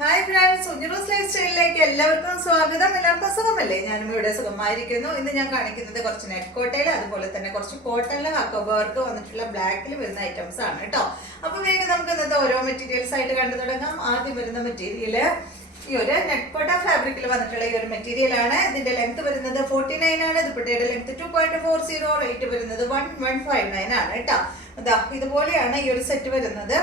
Hi friends, സുഞ്ഞിറൂസ് life സ്റ്റൈലിലേക്ക് എല്ലാവർക്കും സ്വാഗതം. എല്ലാവർക്കും സുഖമല്ലേ? ഞാനും ഇവിടെ സുഖമായിരിക്കുന്നു. ഇന്ന് ഞാൻ കാണിക്കുന്നത് കുറച്ച് നെറ്റ് കോട്ടയിൽ അതുപോലെ തന്നെ കുറച്ച് കോട്ടണിലെ ഹക്കോബ വർക്ക് വന്നിട്ടുള്ള ബ്ലാക്കിൽ വരുന്ന ഐറ്റംസ് ആണ് കേട്ടോ. അപ്പൊ വേഗം നമുക്ക് ഇന്നത്തെ ഓരോ മെറ്റീരിയൽസ് ആയിട്ട് കണ്ടു തുടങ്ങാം. ആദ്യം വരുന്ന മെറ്റീരിയല് ഈ ഒരു നെറ്റ് കോട്ട ഫാബ്രിക്കിൽ വന്നിട്ടുള്ള ഈ ഒരു മെറ്റീരിയൽ ആണ്. ഇതിന്റെ ലെങ്ത് വരുന്നത് 49 ആണ്. ദുപ്പട്ടയുടെ ലെങ്ത് 2.40, റേറ്റ് വരുന്നത് 1159 ആണ് കേട്ടോ. അതാ ഇതുപോലെയാണ് ഈ ഒരു സെറ്റ് വരുന്നത്.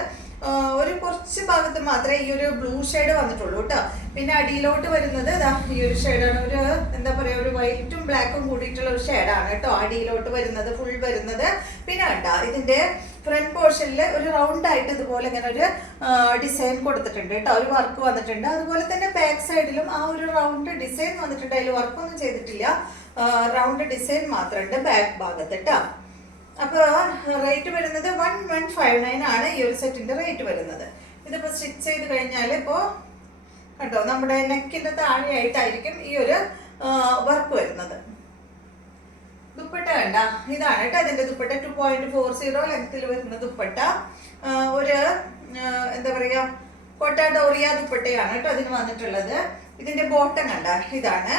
ഒരു കുറച്ച് ഭാഗത്ത് മാത്രമേ ഈ ഒരു ബ്ലൂ ഷെയ്ഡ് വന്നിട്ടുള്ളൂ കേട്ടോ. പിന്നെ അടിയിലോട്ട് വരുന്നത് ഇതാ ഈ ഒരു ഷെയ്ഡാണ്. ഒരു എന്താ പറയുക, ഒരു വൈറ്റും ബ്ലാക്കും കൂടിയിട്ടുള്ള ഒരു ഷെയ്ഡാണ് കേട്ടോ അടിയിലോട്ട് വരുന്നത്, ഫുൾ വരുന്നത്. പിന്നെ കണ്ടാ ഇതിന്റെ ഫ്രണ്ട് പോർഷനിൽ ഒരു റൗണ്ട് ആയിട്ട് ഇതുപോലെ ഇങ്ങനെ ഒരു ഡിസൈൻ കൊടുത്തിട്ടുണ്ട് കേട്ടോ, ഒരു വർക്ക് വന്നിട്ടുണ്ട്. അതുപോലെ തന്നെ ബാക്ക് സൈഡിലും ആ ഒരു റൗണ്ട് ഡിസൈൻ വന്നിട്ടുണ്ട്. അതിൽ വർക്കൊന്നും ചെയ്തിട്ടില്ല, റൗണ്ട് ഡിസൈൻ മാത്രമുണ്ട് ബാക്ക് ഭാഗത്ത് കേട്ടോ. അപ്പോൾ റേറ്റ് വരുന്നത് 1159 ആണ് ഈ ഒരു സെറ്റിന്റെ റേറ്റ് വരുന്നത്. ഇതിപ്പോൾ സ്റ്റിച്ച് ചെയ്ത് കഴിഞ്ഞാൽ ഇപ്പോൾ കണ്ടോ നമ്മുടെ നെക്കിന്റെ താഴെയായിട്ടായിരിക്കും ഈ ഒരു വർക്ക് വരുന്നത്. ദുപ്പട്ട കണ്ട ഇതാണ് കേട്ടോ അതിന്റെ ദുപ്പട്ട. 2.40 ലെങ്ത്തിൽ വരുന്ന ദുപ്പട്ട. ഒരു എന്താ പറയാ, കോട്ട ഡോറിയ ദുപ്പട്ടയാണ് കേട്ടോ അതിന് വന്നിട്ടുള്ളത്. ഇതിന്റെ ബോട്ടം കണ്ട ഇതാണ്.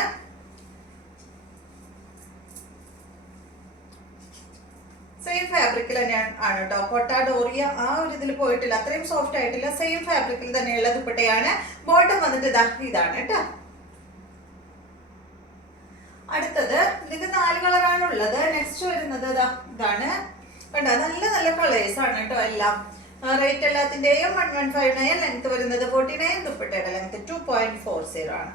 സെയിം ഫാബ്രിക്കിൽ തന്നെയാണ് കേട്ടോ. കോട്ട ഡോറിയ ആ ഒരു ഇതിൽ പോയിട്ടില്ല, അത്രയും സോഫ്റ്റ് ആയിട്ടില്ല. സെയിം ഫാബ്രിക്കിൽ തന്നെയുള്ള ദുപ്പട്ടയാണ്. ബോട്ടം വന്നിട്ട് ഇതാണ് കേട്ടോ. അടുത്തത് ഇതിന്റെ 4 കളറാണ് ഉള്ളത്. നെക്സ്റ്റ് വരുന്നത് ഇതാണ് കണ്ടോ. നല്ല നല്ല കളേഴ്സ് ആണ് കേട്ടോ എല്ലാം. റേറ്റ് എല്ലാത്തിന്റെയും 1159. ലെങ്ത് വരുന്നത് 49. ദുപ്പട്ടയുടെ ലെങ്ത് 2.40 ആണ്.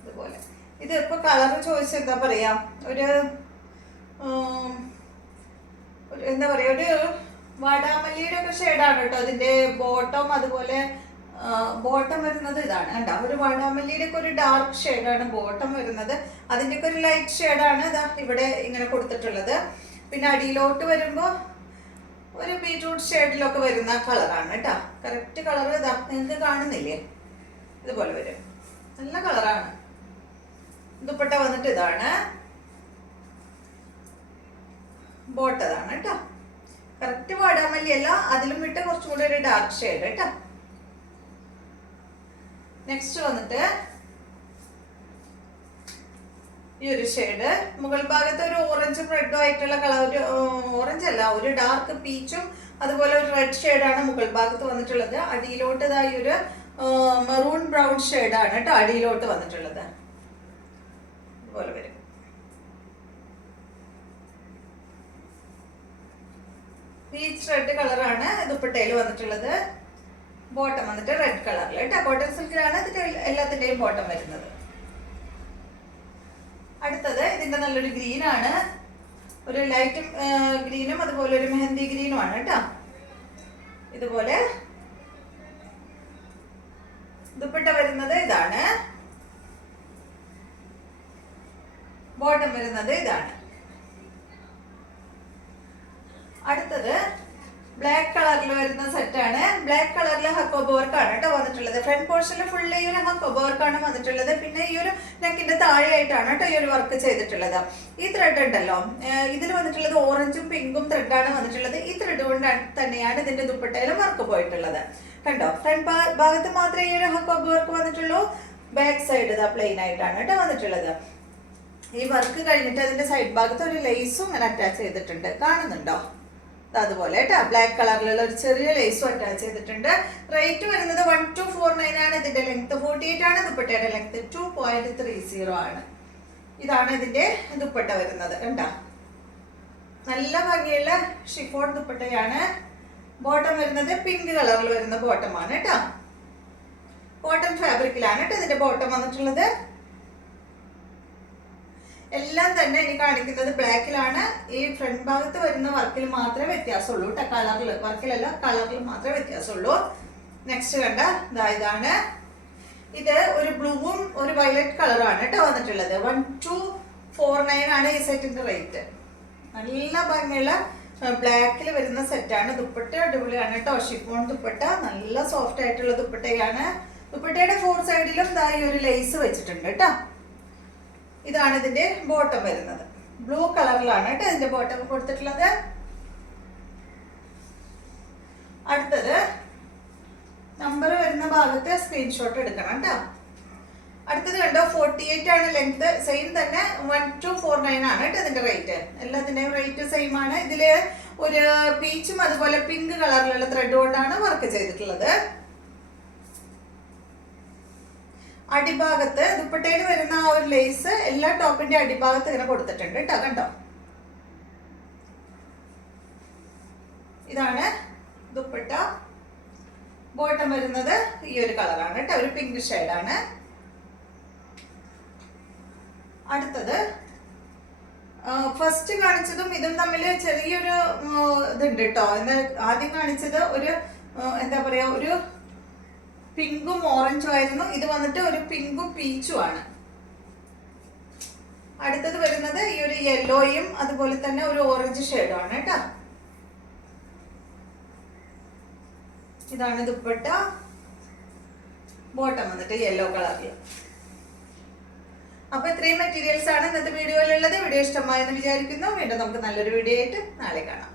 ഇതുപോലെ ഇത് ഇപ്പൊ കളർ ചോദിച്ച എന്താ പറയാ, ഒരു എന്താ പറയാ, ഒരു വാടാമല്ലിയുടെ ഒക്കെ ഷെയ്ഡാണ് കേട്ടോ അതിന്റെ ബോട്ടം. അതുപോലെ ബോട്ടം വരുന്നത് ഇതാണ് കണ്ടോ, ഒരു വാടാമല്ലിയുടെ ഒക്കെ ഒരു ഡാർക്ക് ഷെയ്ഡാണ് ബോട്ടം വരുന്നത്. അതിന്റെ ഒക്കെ ഒരു ലൈറ്റ് ഷെയ്ഡാണ് ഇതാ ഇവിടെ ഇങ്ങനെ കൊടുത്തിട്ടുള്ളത്. പിന്നെ അടിയിലോട്ട് വരുമ്പോ ഒരു ബീറ്റ്റൂട്ട് ഷെയ്ഡിലൊക്കെ വരുന്ന കളറാണ് കേട്ടോ. കറക്റ്റ് കളർ ഇതാ നിങ്ങൾക്ക് കാണുന്നില്ലേ, ഇതുപോലെ വരും. നല്ല കളറാണ്. ദുപ്പട്ട വന്നിട്ട് ഇതാണ്, ബോട്ടതാണ് കേട്ടോ. കറക്റ്റ് വാടാമല്ലി അല്ല, അതിലും വിട്ട് കുറച്ചും കൂടെ ഒരു ഡാർക്ക് ഷെയ്ഡ് കേട്ടോ. നെക്സ്റ്റ് വന്നിട്ട് ഈ ഒരു ഷെയ്ഡ്. മുകൾ ഭാഗത്ത് ഒരു ഓറഞ്ചും റെഡും ആയിട്ടുള്ള കളർ, ഒരു ഓറഞ്ച് അല്ല, ഒരു ഡാർക്ക് പീച്ചും അതുപോലെ ഒരു റെഡ് ഷെയ്ഡാണ് മുകൾ ഭാഗത്ത് വന്നിട്ടുള്ളത്. അടിയിലോട്ട് ഇതായി ഒരു മെറൂൺ ബ്രൗൺ ഷെയ്ഡാണ് കേട്ടോ അടിയിലോട്ട് വന്നിട്ടുള്ളത്. ഇതുപോലെ വരും. പീച്ച് റെഡ് കളറാണ് ദുപ്പട്ടയിൽ വന്നിട്ടുള്ളത്. ബോട്ടം വന്നിട്ട് റെഡ് കളറിൽ കേട്ടോ. കോട്ടൺ സിൽക്കിലാണ് ഇതിന്റെ എല്ലാത്തിന്റെയും ബോട്ടം വരുന്നത്. അടുത്തത് ഇതിന്റെ നല്ലൊരു ഗ്രീൻ ആണ്, ഒരു ലൈറ്റ് ഗ്രീനും അതുപോലെ ഒരു മെഹന്തി ഗ്രീനും ആണ് കേട്ടോ. ഇതുപോലെ ദുപ്പട്ട വരുന്നത് ഇതാണ്, ബോട്ടം വരുന്നത് ഇതാണ്. അടുത്തത് ബ്ലാക്ക് കളറിൽ വരുന്ന സെറ്റാണ്. ബ്ലാക്ക് കളറിൽ ഹക്കോബ വർക്കാണ് കേട്ടോ വന്നിട്ടുള്ളത്. ഫ്രണ്ട് പോർഷനിൽ ഫുള്ള് ഈ ഒരു ഹക്കോബ വർക്കാണ് വന്നിട്ടുള്ളത്. പിന്നെ ഈ ഒരു നെക്കിന്റെ താഴെയായിട്ടാണ് കേട്ടോ ഈ ഒരു വർക്ക് ചെയ്തിട്ടുള്ളത്. ഈ ത്രെഡ് ഉണ്ടല്ലോ, ഇതിൽ വന്നിട്ടുള്ളത് ഓറഞ്ചും പിങ്കും ത്രെഡാണ് വന്നിട്ടുള്ളത്. ഈ ത്രെഡ് കൊണ്ട് തന്നെയാണ് ഇതിന്റെ ദുപ്പട്ടയിലും വർക്ക് പോയിട്ടുള്ളത് കണ്ടോ. ഫ്രണ്ട് ഭാഗത്ത് മാത്രമേ ഈ ഒരു ഹക്കോബ വർക്ക് വന്നിട്ടുള്ളൂ. ബാക്ക് സൈഡ് ഇതാ പ്ലെയിൻ ആയിട്ടാണ് കേട്ടോ വന്നിട്ടുള്ളത്. ഈ വർക്ക് കഴിഞ്ഞിട്ട് അതിന്റെ സൈഡ് ഭാഗത്ത് ഒരു ലേസും ഇങ്ങനെ അറ്റാച്ച് ചെയ്തിട്ടുണ്ട്, കാണുന്നുണ്ടോ? അതുപോലെ കേട്ടോ ബ്ലാക്ക് കളറിലുള്ള ഒരു ചെറിയ ലേസും അറ്റാച്ച് ചെയ്തിട്ടുണ്ട്. റേറ്റ് വരുന്നത് 1249 ആണ്. ഇതിന്റെ ലെങ്ത് 48 ആണ്. ദുപ്പട്ടയുടെ ലെങ്ത് 2.30 ആണ്. ഇതാണ് ഇതിന്റെ ദുപ്പട്ട വരുന്നത് കണ്ടോ. നല്ല ഭംഗിയുള്ള ഷിഫോൺ ദുപ്പട്ടയാണ്. ബോട്ടം വരുന്നത് പിങ്ക് കളറിൽ വരുന്ന ബോട്ടമാണ് കേട്ടോ. കോട്ടൺ ഫാബ്രിക്കിലാണ് കേട്ടോ ഇതിന്റെ ബോട്ടം വന്നിട്ടുള്ളത്. എല്ലാം തന്നെ ഇനി കാണിക്കുന്നത് ബ്ലാക്കിലാണ്. ഈ ഫ്രണ്ട് ഭാഗത്ത് വരുന്ന വർക്കിൽ മാത്രമേ വ്യത്യാസമുള്ളൂ കേട്ടോ, കളറിൽ, വർക്കിലല്ല കളറിൽ മാത്രമേ വ്യത്യാസമുള്ളൂ. നെക്സ്റ്റ് കണ്ട ഇതാണ്. ഇത് ഒരു ബ്ലൂവും ഒരു വയലറ്റ് കളറാണ് കേട്ടോ വന്നിട്ടുള്ളത്. 1249 ആണ് ഈ സെറ്റിന്റെ റേറ്റ്. നല്ല ഭംഗിയുള്ള ബ്ലാക്കിൽ വരുന്ന സെറ്റാണ്. ദുപ്പട്ട അടിപൊളിയാണ് കേട്ടോ, ഷിഫോൺ ദുപ്പട്ട, നല്ല സോഫ്റ്റ് ആയിട്ടുള്ള ദുപ്പട്ടയാണ്. ദുപ്പട്ടയുടെ 4 സൈഡിലും ഈ ഒരു ലേസ് വെച്ചിട്ടുണ്ട് കേട്ടോ. ഇതാണ് ഇതിന്റെ ബോട്ടം വരുന്നത്. ബ്ലൂ കളറിലാണ് കേട്ടോ ഇതിന്റെ ബോട്ടം കൊടുത്തിട്ടുള്ളത്. അടുത്തത് നമ്പർ വരുന്ന ഭാഗത്ത് സ്ക്രീൻഷോട്ട് എടുക്കണം കേട്ടോ. അടുത്തത് കണ്ടോ 48 ആണ് ലെങ്ത്, സെയിം തന്നെ 1249 ആണ് കേട്ടോ ഇതിന്റെ റേറ്റ്. എല്ലാത്തിന്റെയും റേറ്റ് സെയിം ആണ്. ഇതില് ഒരു പീച്ചും അതുപോലെ പിങ്ക് കളറിലുള്ള ത്രെഡ് കൊണ്ടാണ് വർക്ക് ചെയ്തിട്ടുള്ളത്. അടിഭാഗത്ത് ദുപ്പട്ടയിൽ വരുന്ന ആ ഒരു ലേസ് എല്ലാ ടോപ്പിന്റെ അടിഭാഗത്ത് ഇങ്ങനെ കൊടുത്തിട്ടുണ്ട് കേട്ടോ. കണ്ടോ, ഇതാണ് ദുപ്പട്ട. ബോട്ടം വരുന്നത് ഈ ഒരു കളറാണ് കേട്ടോ, ഒരു പിങ്ക് ഷെയ്ഡാണ്. അടുത്തത് ഫസ്റ്റ് കാണിച്ചതും ഇതും തമ്മിൽ ചെറിയൊരു ഇതുണ്ട് കേട്ടോ. എന്നാൽ ആദ്യം കാണിച്ചത് ഒരു എന്താ പറയാ, ഒരു പിങ്കും ഓറഞ്ചും ആയിരുന്നു. ഇത് വന്നിട്ട് ഒരു പിങ്കും പീച്ചും ആണ്. അടുത്തത് വരുന്നത് ഈ ഒരു യെല്ലോയും അതുപോലെ തന്നെ ഒരു ഓറഞ്ച് ഷെയ്ഡും ആണ് കേട്ടോ. ഇതാണ് ദുപ്പട്ട. ബോട്ടം വന്നിട്ട് യെല്ലോ കളറിൽ. അപ്പൊ ഇത്രയും മെറ്റീരിയൽസ് ആണ് ഇന്നത്തെ വീഡിയോയിലുള്ളത്. വീഡിയോ ഇഷ്ടമായെന്ന് വിചാരിക്കുന്നു. വീണ്ടും നമുക്ക് നല്ലൊരു വീഡിയോ ആയിട്ട് നാളെ കാണാം.